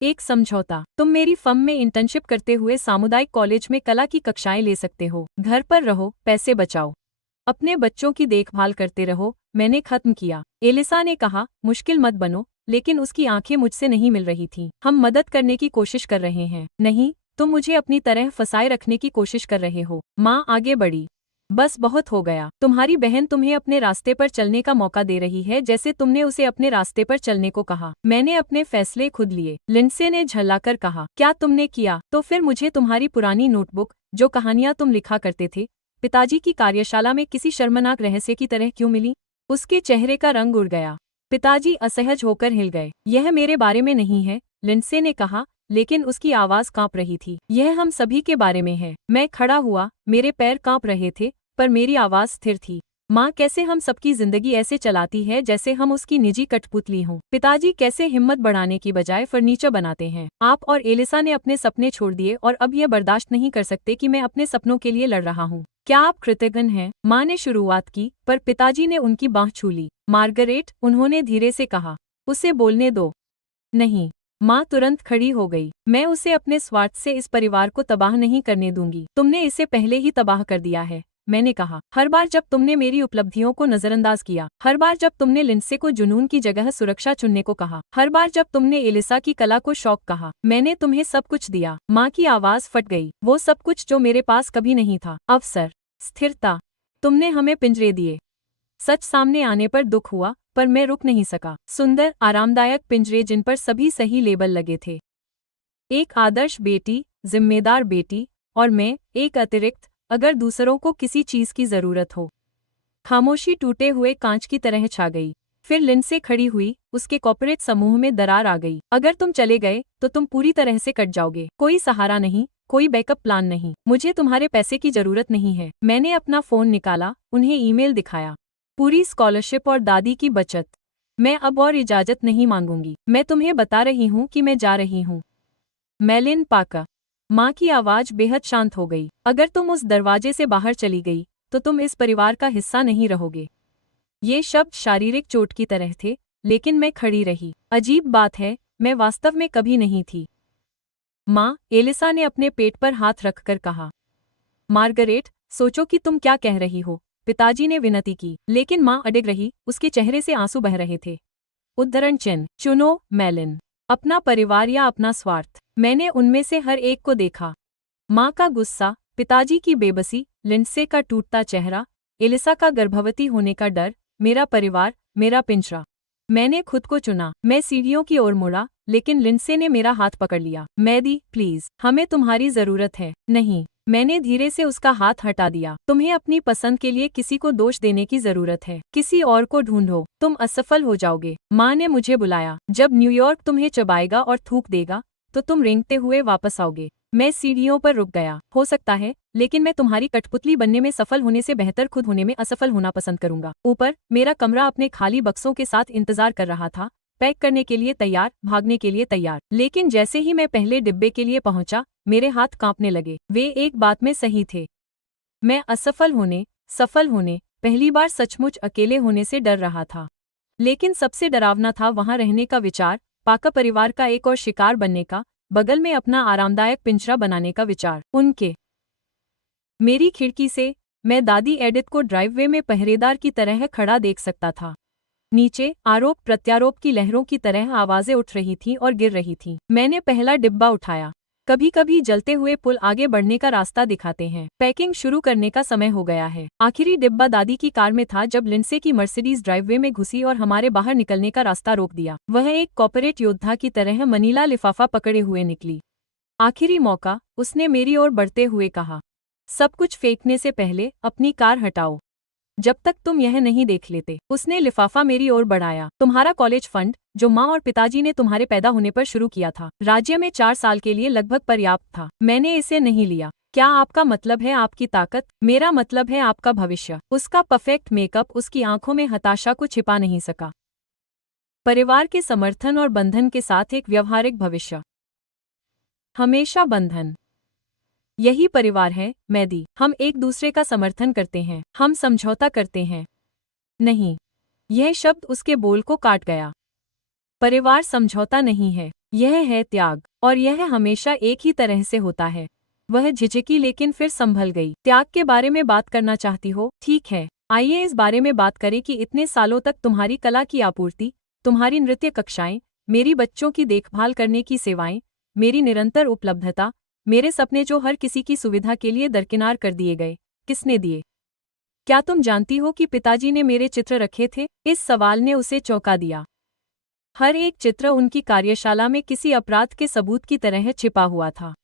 एक समझौता। तुम मेरी फर्म में इंटर्नशिप करते हुए सामुदायिक कॉलेज में कला की कक्षाएं ले सकते हो, घर पर रहो, पैसे बचाओ, अपने बच्चों की देखभाल करते रहो। मैंने खत्म किया। एलिसा ने कहा, मुश्किल मत बनो, लेकिन उसकी आंखें मुझसे नहीं मिल रही थीं। हम मदद करने की कोशिश कर रहे हैं। नहीं, तुम मुझे अपनी तरह फंसाए रखने की कोशिश कर रहे हो। माँ आगे बढ़ी। बस बहुत हो गया। तुम्हारी बहन तुम्हें अपने रास्ते पर चलने का मौका दे रही है जैसे तुमने उसे अपने रास्ते पर चलने को कहा। मैंने अपने फैसले खुद लिए, लिंडसे ने झल्लाकर कहा। क्या तुमने किया? तो फिर मुझे तुम्हारी पुरानी नोटबुक, जो कहानियां तुम लिखा करते थे, पिताजी की कार्यशाला में किसी शर्मनाक रहस्य की तरह क्यों मिली? उसके चेहरे का रंग उड़ गया। पिताजी असहज होकर हिल गए। यह मेरे बारे में नहीं है, लिंडसे ने कहा, लेकिन उसकी आवाज कांप रही थी। यह हम सभी के बारे में है। मैं खड़ा हुआ, मेरे पैर कांप रहे थे, पर मेरी आवाज स्थिर थी। माँ कैसे हम सबकी जिंदगी ऐसे चलाती है जैसे हम उसकी निजी कठपुतली हों। पिताजी कैसे हिम्मत बढ़ाने की बजाय फर्नीचर बनाते हैं। आप और एलिसा ने अपने सपने छोड़ दिए और अब यह बर्दाश्त नहीं कर सकते कि मैं अपने सपनों के लिए लड़ रहा हूँ। क्या आप कृतज्ञ हैं? माँ ने शुरुआत की, पर पिताजी ने उनकी बाँह छू ली। मार्गरेट, उन्होंने धीरे से कहा, उसे बोलने दो। नहीं। माँ तुरंत खड़ी हो गई। मैं उसे अपने स्वार्थ से इस परिवार को तबाह नहीं करने दूंगी। तुमने इसे पहले ही तबाह कर दिया है, मैंने कहा। हर बार जब तुमने मेरी उपलब्धियों को नजरअंदाज किया, हर बार जब तुमने लिंडसे को जुनून की जगह सुरक्षा चुनने को कहा, हर बार जब तुमने एलिसा की कला को शौक कहा, मैंने तुम्हें सब कुछ दिया। माँ की आवाज फट गई। वो सब कुछ जो मेरे पास कभी नहीं था। अवसर, स्थिरता, तुमने हमें पिंजरे दिए। सच सामने आने पर दुख हुआ, पर मैं रुक नहीं सका। सुंदर, आरामदायक पिंजरे जिन पर सभी सही लेबल लगे थे। एक आदर्श बेटी, जिम्मेदार बेटी, और मैं, एक अतिरिक्त, अगर दूसरों को किसी चीज की जरूरत हो। खामोशी टूटे हुए कांच की तरह छा गई। फिर लिंडसे खड़ी हुई, उसके कॉर्पोरेट समूह में दरार आ गई। अगर तुम चले गए तो तुम पूरी तरह से कट जाओगे। कोई सहारा नहीं, कोई बैकअप प्लान नहीं। मुझे तुम्हारे पैसे की जरूरत नहीं है। मैंने अपना फोन निकाला, उन्हें ईमेल दिखाया। पूरी स्कॉलरशिप और दादी की बचत। मैं अब और इजाजत नहीं मांगूंगी। मैं तुम्हें बता रही हूँ कि मैं जा रही हूँ। मेलिन पाकर। माँ की आवाज बेहद शांत हो गई। अगर तुम उस दरवाजे से बाहर चली गई तो तुम इस परिवार का हिस्सा नहीं रहोगे। ये शब्द शारीरिक चोट की तरह थे, लेकिन मैं खड़ी रही। अजीब बात है, मैं वास्तव में कभी नहीं थी। माँ, एलिसा ने अपने पेट पर हाथ रखकर कहा। मार्गरेट, सोचो कि तुम क्या कह रही हो, पिताजी ने विनती की, लेकिन माँ अडिग रही, उसके चेहरे से आंसू बह रहे थे। उद्धरण चिन्ह। चुनो, मेलिन, अपना परिवार या अपना स्वार्थ। मैंने उनमें से हर एक को देखा। माँ का गुस्सा, पिताजी की बेबसी, लिंडसे का टूटता चेहरा, एलिसा का गर्भवती होने का डर, मेरा परिवार, मेरा पिंजरा। मैंने खुद को चुना। मैं सीढ़ियों की ओर मुड़ा, लेकिन लिंडसे ने मेरा हाथ पकड़ लिया। मैडी, प्लीज, हमें तुम्हारी जरूरत है। नहीं। मैंने धीरे से उसका हाथ हटा दिया। तुम्हें अपनी पसंद के लिए किसी को दोष देने की जरूरत है। किसी और को ढूंढो, तुम असफल हो जाओगे। माँ ने मुझे बुलाया। जब न्यूयॉर्क तुम्हें चबाएगा और थूक देगा, तो तुम रेंगते हुए वापस आओगे। मैं सीढ़ियों पर रुक गया। हो सकता है, लेकिन मैं तुम्हारी कठपुतली बनने में सफल होने से बेहतर खुद होने में असफल होना पसंद करूंगा। ऊपर, मेरा कमरा अपने खाली बक्सों के साथ इंतजार कर रहा था, पैक करने के लिए तैयार, भागने के लिए तैयार। लेकिन जैसे ही मैं पहले डिब्बे के लिए पहुंचा, मेरे हाथ कांपने लगे। वे एक बात में सही थे। मैं असफल होने, सफल होने, पहली बार सचमुच अकेले होने से डर रहा था। लेकिन सबसे डरावना था वहां रहने का विचार, पाका परिवार का एक और शिकार बनने का, बगल में अपना आरामदायक पिंजरा बनाने का विचार। उनके मेरी खिड़की से, मैं दादी एडिथ को ड्राइववे में पहरेदार की तरह खड़ा देख सकता था। नीचे, आरोप प्रत्यारोप की लहरों की तरह आवाजें उठ रही थीं और गिर रही थीं। मैंने पहला डिब्बा उठाया। कभी कभी जलते हुए पुल आगे बढ़ने का रास्ता दिखाते हैं। पैकिंग शुरू करने का समय हो गया है। आखिरी डिब्बा दादी की कार में था जब लिंडसे की मर्सिडीज ड्राइववे में घुसी और हमारे बाहर निकलने का रास्ता रोक दिया। वह एक कॉर्पोरेट योद्धा की तरह मनीला लिफाफा पकड़े हुए निकली। आखिरी मौका, उसने मेरी ओर बढ़ते हुए कहा। सब कुछ फेंकने से पहले अपनी कार हटाओ, जब तक तुम यह नहीं देख लेते। उसने लिफाफा मेरी ओर बढ़ाया। तुम्हारा कॉलेज फंड, जो माँ और पिताजी ने तुम्हारे पैदा होने पर शुरू किया था, राज्य में 4 साल के लिए लगभग पर्याप्त था। मैंने इसे नहीं लिया। क्या आपका मतलब है आपकी ताकत? मेरा मतलब है आपका भविष्य। उसका परफेक्ट मेकअप उसकी आंखों में हताशा को छिपा नहीं सका। परिवार के समर्थन और बंधन के साथ एक व्यवहारिक भविष्य। हमेशा बंधन। यही परिवार है, मैदी। हम एक दूसरे का समर्थन करते हैं, हम समझौता करते हैं। नहीं, यह शब्द उसके बोल को काट गया। परिवार समझौता नहीं है, यह है त्याग, और यह हमेशा एक ही तरह से होता है। वह झिझकी लेकिन फिर संभल गई। त्याग के बारे में बात करना चाहती हो? ठीक है, आइए इस बारे में बात करें कि इतने सालों तक तुम्हारी कला की आपूर्ति, तुम्हारी नृत्य कक्षाएं, मेरी बच्चों की देखभाल करने की सेवाएं, मेरी निरंतर उपलब्धता, मेरे सपने जो हर किसी की सुविधा के लिए दरकिनार कर दिए गए, किसने दिए? क्या तुम जानती हो कि पिताजी ने मेरे चित्र रखे थे? इस सवाल ने उसे चौंका दिया। हर एक चित्र उनकी कार्यशाला में किसी अपराध के सबूत की तरह छिपा हुआ था।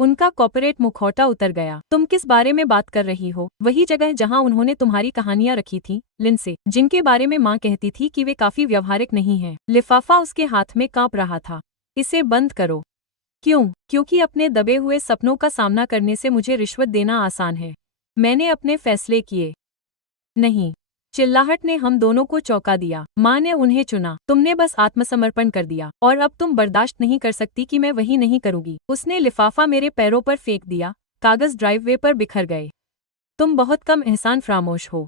उनका कॉर्पोरेट मुखौटा उतर गया। तुम किस बारे में बात कर रही हो? वही जगह जहां उन्होंने तुम्हारी कहानियां रखी थीं, लिंडसे, जिनके बारे में माँ कहती थी कि वे काफी व्यवहारिक नहीं हैं। लिफाफा उसके हाथ में कांप रहा था। इसे बंद करो। क्यों? क्योंकि अपने दबे हुए सपनों का सामना करने से मुझे रिश्वत देना आसान है। मैंने अपने फैसले किए। नहीं। चिल्लाहट ने हम दोनों को चौंका दिया। माँ ने उन्हें चुना, तुमने बस आत्मसमर्पण कर दिया, और अब तुम बर्दाश्त नहीं कर सकती कि मैं वही नहीं करूँगी। उसने लिफाफा मेरे पैरों पर फेंक दिया, कागज ड्राइववे पर बिखर गए। तुम बहुत कम एहसान फरामोश हो।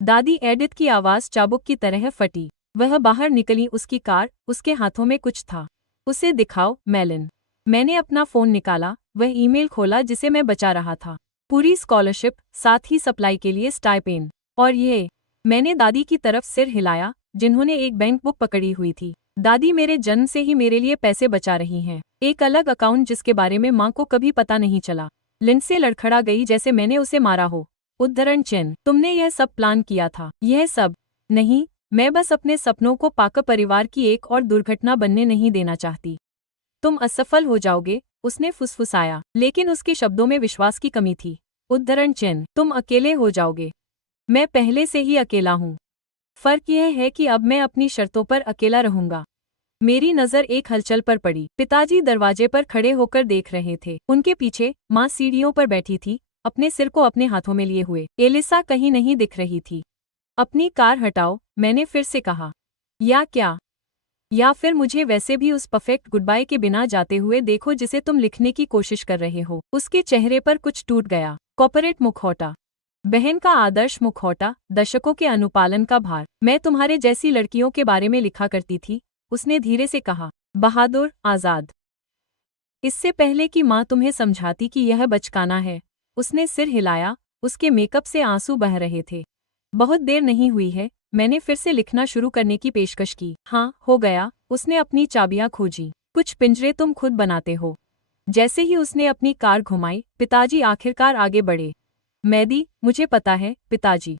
दादी एडिथ की आवाज़ चाबुक की तरह फटी। वह बाहर निकली। उसकी कार, उसके हाथों में कुछ था। उसे दिखाओ, मेलिन। मैंने अपना फ़ोन निकाला, वह ईमेल खोला जिसे मैं बचा रहा था। पूरी स्कॉलरशिप, साथ ही सप्लाई के लिए स्टाइपेंड। और ये, मैंने दादी की तरफ सिर हिलाया, जिन्होंने एक बैंक बुक पकड़ी हुई थी। दादी मेरे जन्म से ही मेरे लिए पैसे बचा रही हैं। एक अलग अकाउंट जिसके बारे में माँ को कभी पता नहीं चला। लिंडसे लड़खड़ा गई जैसे मैंने उसे मारा हो। उद्धरण चिन्ह, तुमने यह सब प्लान किया था? यह सब? नहीं, मैं बस अपने सपनों को पाकर परिवार की एक और दुर्घटना बनने नहीं देना चाहती। तुम असफल हो जाओगे, उसने फुसफुसाया, लेकिन उसके शब्दों में विश्वास की कमी थी। उद्धरण चिन्ह, तुम अकेले हो जाओगे। मैं पहले से ही अकेला हूँ। फर्क यह है कि अब मैं अपनी शर्तों पर अकेला रहूंगा। मेरी नज़र एक हलचल पर पड़ी। पिताजी दरवाजे पर खड़े होकर देख रहे थे। उनके पीछे माँ सीढ़ियों पर बैठी थी, अपने सिर को अपने हाथों में लिए हुए। एलिसा कहीं नहीं दिख रही थी। अपनी कार हटाओ, मैंने फिर से कहा। या क्या? या फिर मुझे वैसे भी उस परफेक्ट गुड बाय के बिना जाते हुए देखो जिसे तुम लिखने की कोशिश कर रहे हो। उसके चेहरे पर कुछ टूट गया। कॉर्पोरेट मुखौटा, बहन का आदर्श मुखौटा, दशकों के अनुपालन का भार। मैं तुम्हारे जैसी लड़कियों के बारे में लिखा करती थी, उसने धीरे से कहा। बहादुर, आजाद। इससे पहले कि माँ तुम्हें समझाती कि यह बचकाना है, उसने सिर हिलाया, उसके मेकअप से आंसू बह रहे थे। बहुत देर नहीं हुई है, मैंने फिर से लिखना शुरू करने की पेशकश की। हाँ, हो गया। उसने अपनी चाबियां खोजी। कुछ पिंजरे तुम खुद बनाते हो। जैसे ही उसने अपनी कार घुमाई, पिताजी आखिरकार आगे बढ़े। मैदी, मुझे पता है, पिताजी।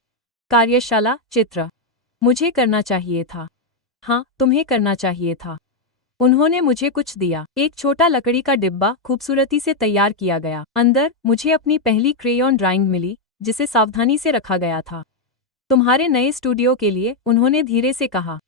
कार्यशाला, चित्र। मुझे करना चाहिए था। हाँ, तुम्हें करना चाहिए था। उन्होंने मुझे कुछ दिया। एक छोटा लकड़ी का डिब्बा, खूबसूरती से तैयार किया गया। अंदर मुझे अपनी पहली क्रेयॉन ड्राइंग मिली, जिसे सावधानी से रखा गया था। तुम्हारे नए स्टूडियो के लिए, उन्होंने धीरे से कहा।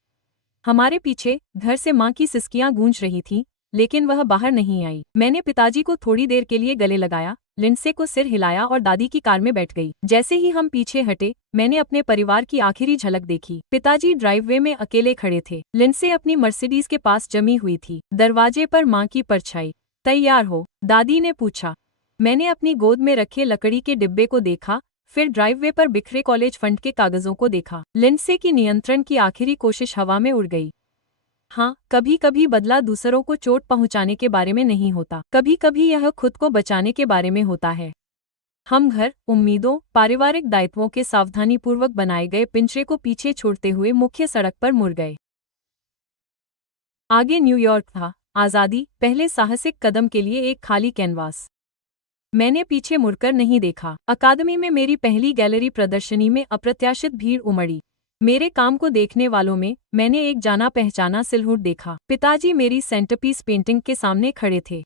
हमारे पीछे घर से माँ की सिसकियां गूंज रही थीं, लेकिन वह बाहर नहीं आई। मैंने पिताजी को थोड़ी देर के लिए गले लगाया, लिंडसे को सिर हिलाया और दादी की कार में बैठ गई। जैसे ही हम पीछे हटे, मैंने अपने परिवार की आखिरी झलक देखी। पिताजी ड्राइववे में अकेले खड़े थे। लिंडसे अपनी मर्सिडीज के पास जमी हुई थी। दरवाजे पर माँ की परछाई। तैयार हो? दादी ने पूछा। मैंने अपनी गोद में रखे लकड़ी के डिब्बे को देखा, फिर ड्राइववे पर बिखरे कॉलेज फंड के कागजों को देखा। लिंडसे की नियंत्रण की आखिरी कोशिश हवा में उड़ गई। हाँ, कभी कभी बदला दूसरों को चोट पहुंचाने के बारे में नहीं होता, कभी कभी यह खुद को बचाने के बारे में होता है। हम घर, उम्मीदों, पारिवारिक दायित्वों के सावधानीपूर्वक बनाए गए पिंजरे को पीछे छोड़ते हुए मुख्य सड़क पर मुड़ गए। आगे न्यूयॉर्क था, आज़ादी, पहले साहसिक कदम के लिए एक खाली कैनवास। मैंने पीछे मुड़कर नहीं देखा। अकादमी में मेरी पहली गैलरी प्रदर्शनी में अप्रत्याशित भीड़ उमड़ी। मेरे काम को देखने वालों में मैंने एक जाना पहचाना सिलहुट देखा। पिताजी मेरी सेंटरपीस पेंटिंग के सामने खड़े थे।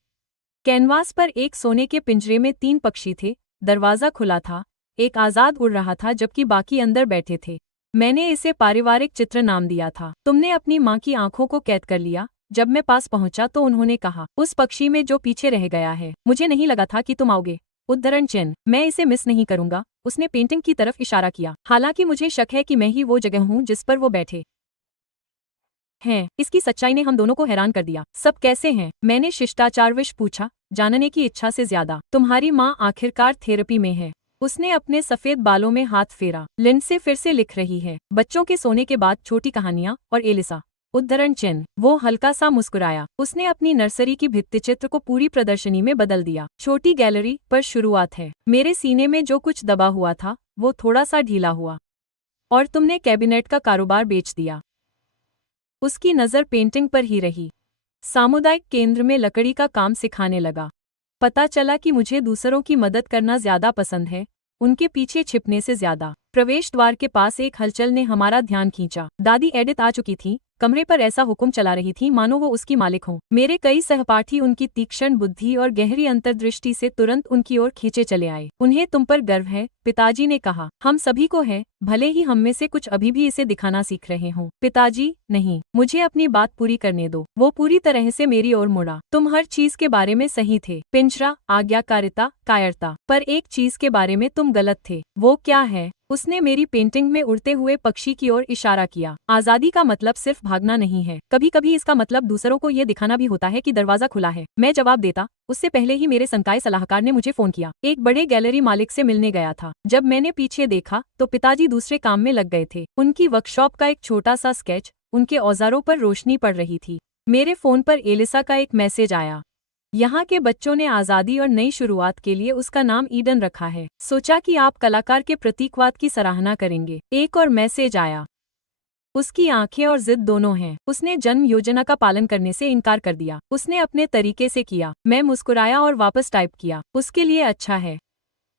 कैनवास पर एक सोने के पिंजरे में 3 पक्षी थे। दरवाजा खुला था, एक आज़ाद उड़ रहा था जबकि बाकी अंदर बैठे थे। मैंने इसे पारिवारिक चित्र नाम दिया था। तुमने अपनी माँ की आंखों को कैद कर लिया। जब मैं पास पहुंचा तो उन्होंने कहा, उस पक्षी में जो पीछे रह गया है, मुझे नहीं लगा था कि तुम आओगे। उद्धरण चिन्ह, मैं इसे मिस नहीं करूंगा। उसने पेंटिंग की तरफ इशारा किया। हालांकि मुझे शक है कि मैं ही वो जगह हूं जिस पर वो बैठे। हैं। इसकी सच्चाई ने हम दोनों को हैरान कर दिया। सब कैसे हैं? मैंने शिष्टाचारवश पूछा, जानने की इच्छा से ज्यादा। तुम्हारी माँ आखिरकार थेरेपी में है। उसने अपने सफेद बालों में हाथ फेरा। लिंडसे फिर से लिख रही है, बच्चों के सोने के बाद छोटी कहानियाँ और एलिसा। उद्धरण चिन्ह। वो हल्का सा मुस्कुराया। उसने अपनी नर्सरी की भित्तिचित्र को पूरी प्रदर्शनी में बदल दिया। छोटी गैलरी पर शुरुआत है। मेरे सीने में जो कुछ दबा हुआ था वो थोड़ा सा ढीला हुआ। और तुमने कैबिनेट का कारोबार बेच दिया। उसकी नज़र पेंटिंग पर ही रही। सामुदायिक केंद्र में लकड़ी का काम सिखाने लगा। पता चला कि मुझे दूसरों की मदद करना ज्यादा पसंद है, उनके पीछे छिपने से ज्यादा। प्रवेश द्वार के पास एक हलचल ने हमारा ध्यान खींचा। दादी एडिथ आ चुकी थी, कमरे पर ऐसा हुक्म चला रही थी मानो वो उसकी मालिक हो। मेरे कई सहपाठी उनकी तीक्ष्ण बुद्धि और गहरी अंतर्दृष्टि से तुरंत उनकी ओर खींचे चले आए। उन्हें तुम पर गर्व है, पिताजी ने कहा। हम सभी को है, भले ही हम में से कुछ अभी भी इसे दिखाना सीख रहे हों। पिताजी, नहीं, मुझे अपनी बात पूरी करने दो। वो पूरी तरह से मेरी ओर मुड़ा। तुम हर चीज के बारे में सही थे, पिंजरा, आज्ञाकारिता, कायरता, पर एक चीज के बारे में तुम गलत थे। वो क्या है? उसने मेरी पेंटिंग में उड़ते हुए पक्षी की ओर इशारा किया। आजादी का मतलब सिर्फ भागना नहीं है, कभी कभी इसका मतलब दूसरों को ये दिखाना भी होता है कि दरवाजा खुला है। मैं जवाब देता, उससे पहले ही मेरे संकाय सलाहकार ने मुझे फोन किया। एक बड़े गैलरी मालिक से मिलने गया था। जब मैंने पीछे देखा तो पिताजी दूसरे काम में लग गए थे। उनकी वर्कशॉप का एक छोटा सा स्केच, उनके औजारों पर रोशनी पड़ रही थी। मेरे फोन पर एलिसा का एक मैसेज आया। यहाँ के बच्चों ने आज़ादी और नई शुरुआत के लिए उसका नाम ईडन रखा है। सोचा कि आप कलाकार के प्रतीकवाद की सराहना करेंगे। एक और मैसेज आया। उसकी आंखें और जिद दोनों हैं। उसने जन्म योजना का पालन करने से इनकार कर दिया। उसने अपने तरीके से किया। मैं मुस्कुराया और वापस टाइप किया, उसके लिए अच्छा है।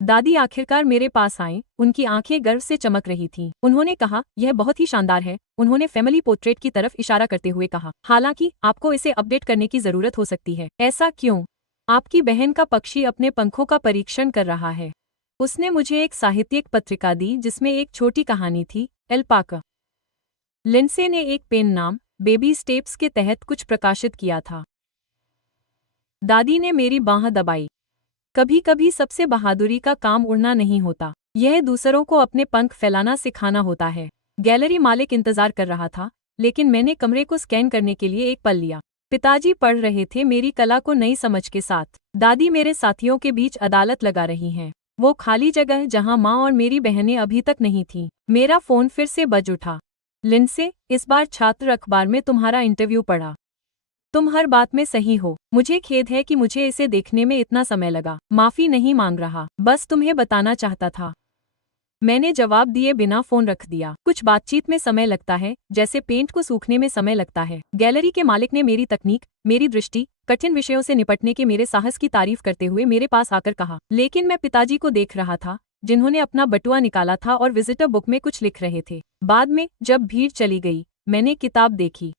दादी आखिरकार मेरे पास आईं, उनकी आंखें गर्व से चमक रही थीं। उन्होंने कहा, यह बहुत ही शानदार है। उन्होंने फैमिली पोर्ट्रेट की तरफ इशारा करते हुए कहा, हालांकि आपको इसे अपडेट करने की जरूरत हो सकती है। ऐसा क्यों? आपकी बहन का पक्षी अपने पंखों का परीक्षण कर रहा है। उसने मुझे एक साहित्यिक पत्रिका दी जिसमें एक छोटी कहानी थी, एल्पाका। लिंडसे ने एक पेन नाम बेबी स्टेप्स के तहत कुछ प्रकाशित किया था। दादी ने मेरी बांह दबाई। कभी कभी सबसे बहादुरी का काम उड़ना नहीं होता, यह दूसरों को अपने पंख फैलाना सिखाना होता है। गैलरी मालिक इंतजार कर रहा था, लेकिन मैंने कमरे को स्कैन करने के लिए एक पल लिया। पिताजी पढ़ रहे थे मेरी कला को नई समझ के साथ। दादी मेरे साथियों के बीच अदालत लगा रही हैं। वो खाली जगह जहां माँ और मेरी बहनें अभी तक नहीं थीं। मेरा फोन फिर से बज उठा। लिंडसे, इस बार छात्र अखबार में तुम्हारा इंटरव्यू पढ़ा। तुम हर बात में सही हो। मुझे खेद है कि मुझे इसे देखने में इतना समय लगा। माफी नहीं मांग रहा, बस तुम्हें बताना चाहता था। मैंने जवाब दिए बिना फोन रख दिया। कुछ बातचीत में समय लगता है, जैसे पेंट को सूखने में समय लगता है। गैलरी के मालिक ने मेरी तकनीक, मेरी दृष्टि, कठिन विषयों से निपटने के मेरे साहस की तारीफ करते हुए मेरे पास आकर कहा, लेकिन मैं पिताजी को देख रहा था, जिन्होंने अपना बटुआ निकाला था और विजिटर बुक में कुछ लिख रहे थे। बाद में, जब भीड़ चली गई, मैंने किताब देखी।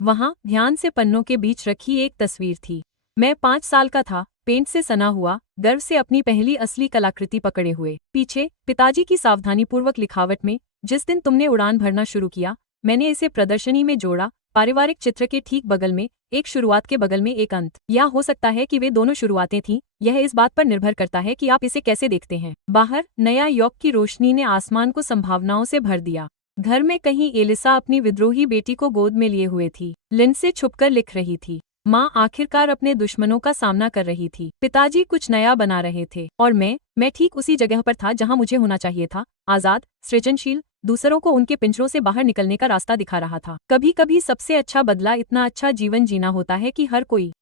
वहां ध्यान से पन्नों के बीच रखी एक तस्वीर थी। मैं 5 साल का था, पेंट से सना हुआ, गर्व से अपनी पहली असली कलाकृति पकड़े हुए। पीछे, पिताजी की सावधानीपूर्वक लिखावट में, जिस दिन तुमने उड़ान भरना शुरू किया, मैंने इसे प्रदर्शनी में जोड़ा। पारिवारिक चित्र के ठीक बगल में, एक शुरुआत के बगल में एक अंत। या हो सकता है कि वे दोनों शुरुआतें थीं, यह इस बात पर निर्भर करता है कि आप इसे कैसे देखते हैं। बाहर, नया यॉर्क की रोशनी ने आसमान को संभावनाओं से भर दिया। घर में कहीं एलिसा अपनी विद्रोही बेटी को गोद में लिए हुए थी। लिंडसे छुपकर लिख रही थी। माँ आखिरकार अपने दुश्मनों का सामना कर रही थी। पिताजी कुछ नया बना रहे थे, और मैं ठीक उसी जगह पर था जहाँ मुझे होना चाहिए था, आजाद, सृजनशील, दूसरों को उनके पिंजरों से बाहर निकलने का रास्ता दिखा रहा था। कभी कभी सबसे अच्छा बदला इतना अच्छा जीवन जीना होता है कि हर कोई